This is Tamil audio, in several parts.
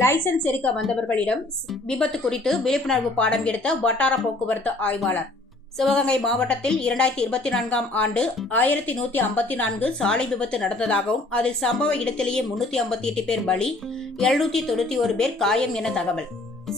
லைசன்ஸ் எடுக்க வந்தவர்களிடம் விபத்து குறித்து விழிப்புணர்வு பாடம் எடுத்த வட்டார போக்குவரத்து ஆய்வாளர். சிவகங்கை மாவட்டத்தில் இரண்டாயிரத்தி இருபத்தி நான்காம் ஆண்டு ஆயிரத்தி நூத்தி ஐம்பத்தி நான்கு சாலை விபத்து நடந்ததாகவும் அதில் சம்பவ இடத்திலேயே முன்னூத்தி ஐம்பத்தி எட்டு பேர் பலி எழுநூத்தி தொண்ணூத்தி ஒரு பேர் காயம் என தகவல்.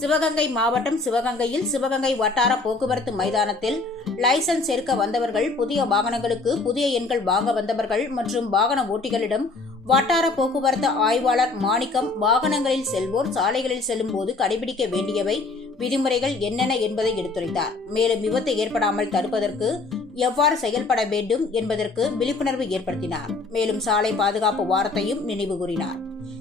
சிவகங்கை மாவட்டம் சிவகங்கையில் சிவகங்கை வட்டார போக்குவரத்து மைதானத்தில் லைசென்ஸ் எடுக்க வந்தவர்கள் புதிய வாகனங்களுக்கு புதிய எண்கள் வாங்க வந்தவர்கள் மற்றும் வாகன ஓட்டிகளிடம் வட்டார போக்குவரத்து ஆய்வாளர் மாணிக்கம் வாகனங்களில் செல்வோர் சாலைகளில் செல்லும் போது கடைபிடிக்க வேண்டியவை விதிமுறைகள் என்னென்ன என்பதை எடுத்துரைத்தார். மேலும் விபத்து ஏற்படாமல் தடுப்பதற்கு எவ்வாறு செயல்பட வேண்டும் என்பதற்கு விழிப்புணர்வு ஏற்படுத்தினார். மேலும் சாலை பாதுகாப்பு வாரத்தையும் நினைவு கூறினார்.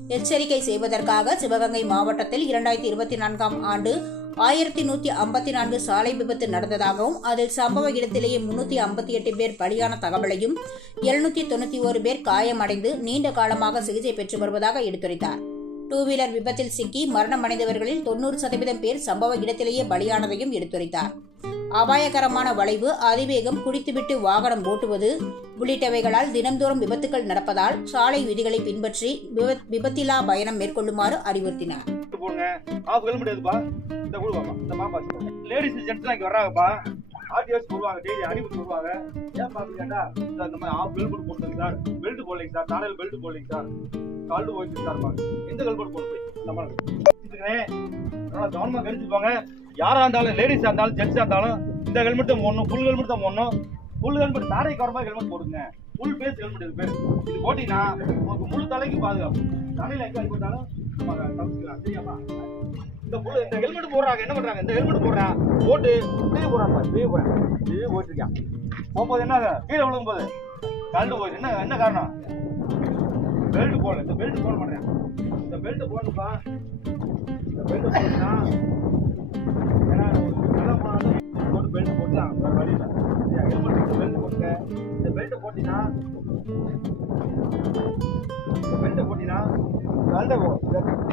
எச்சரிக்கை செய்வதற்காக சிவகங்கை மாவட்டத்தில் இரண்டாயிரத்தி இருபத்தி நான்காம் ஆண்டு ஆயிரத்தி நூத்தி ஐம்பத்தி நான்கு சாலை விபத்து நடந்ததாகவும் அதில் சம்பவ இடத்திலேயே முன்னூத்தி ஐம்பத்தி எட்டு பேர் பலியான தகவலையும் எழுநூத்தி தொண்ணூத்தி ஒரு பேர் காயமடைந்து நீண்ட காலமாக சிகிச்சை பெற்று வருவதாக எடுத்துரைத்தார். டூ வீலர் விபத்தில் சிக்கி மரணமடைந்தவர்களில் தொண்ணூறு சதவீதம் பேர் சம்பவ இடத்திலேயே பலியானதையும் எடுத்துரைத்தார். அபாயகரமான வளைவு அதிவேகம் குடித்துவிட்டு வாகனம் ஓட்டுவது உள்ளிட்டவைகளால் தினம்தோறும் விபத்துகள் நடப்பதால் சாலை விதிகளை பின்பற்றி விபத்- விபத்தில்லா பயணம் மேற்கொள்ளுமாறு அறிவுறுத்தினார். போடுங்க ஆஃப் ஹெல்மெட் எதுப்பா இந்த கூட பாப்பா இந்த பாப்பா லேடிஸ் ஜென்ட்ஸ்லாம் இங்கே வர்றாங்கப்பா. ஆர்டிஎஸ் போடுவாங்க டெய்லி அடிபட்டு வருவாங்க ஏன் பாப்பி கேட்டா சார் இந்த மாதிரி ஆஃப் ஹெல்மெட் போட்டுங்க சார். பெல்ட் போடலைங்க சார். தலையில் பெல்ட் போடலைங்க சார். கால்டு போயிட்டு சார் எந்த ஹெல்மெட் போட்டு போய் நம்ம இதுக்குனே நல்லா கழிச்சுப்பாங்க யாராக இருந்தாலும் லேடிஸாக இருந்தாலும் ஜென்ட்ஸாக இருந்தாலும் இந்த ஹெல்மெட் தான் போடணும் ஃபுல் ஹெல்மெட் தான் போடணும். ஃபுல் ஹெல்மெட் தாரை கவரமா ஹெல்மெட் போடுங்க. ஃபுல் பேஸ் ஹெல்மெட் இருக்கு பேர் இது போட்டீங்கன்னா உங்களுக்கு முழு தலைக்கு பாதுகாப்பு. தலையில எங்க அடிப்பட்டாலும் நம்ம தப்பிச்சுக்கலாம். சரியாமா இந்த புல் இந்த ஹெல்மெட் போடுறாங்க என்ன பண்றாங்க? இந்த ஹெல்மெட் போடுறான் போட்டு கீழே போறான் பாரு கீழே போறான் கீழே போகும்போது என்ன கீழே விழுகும் போது கழண்டு என்ன என்ன காரணம்? பெல்ட் போடல. இந்த பெல்ட் போட மாட்டேன். இந்த பெல்ட் போடணுப்பா இந்த பெல்ட் போட்டுனா போட்டுக்கலாம் பெல்ட் போட்டுலாம் வேற வழி இல்லை ஹெல்மெட் பெல்ட் போட்டுங்க இந்த பெல்ட் போட்டினா இந்த பெல்ட் போட்டினா போகும்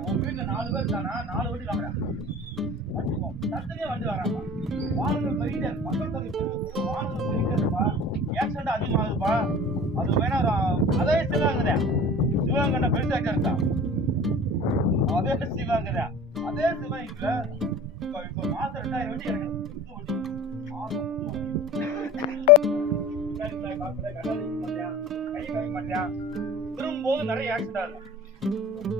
ஏன்னா, வீட்டுல நாலு பேர் இருக்கானா, நாலு வண்டி வாங்குறேன். வச்சுக்கோ. வண்டி வாங்குறாங்க. வாகனங்கள் பெரிய மக்கள் தொகை பெருகுது. வாகனங்கள் பெருகிட்டே அதிகமாகுதுப்பா. அது வேணா அதே சிவகங்கை சிவகங்கை இருக்கா அதே சிவகங்கை அதே சிவகங்கைல இப்போ இப்ப மாசம் ரெண்டாயிரம் இறங்குது மாசம் கை மாட்டியா. திரும்பும்போது நிறைய ஆக்சிடென்ட் ஆகும்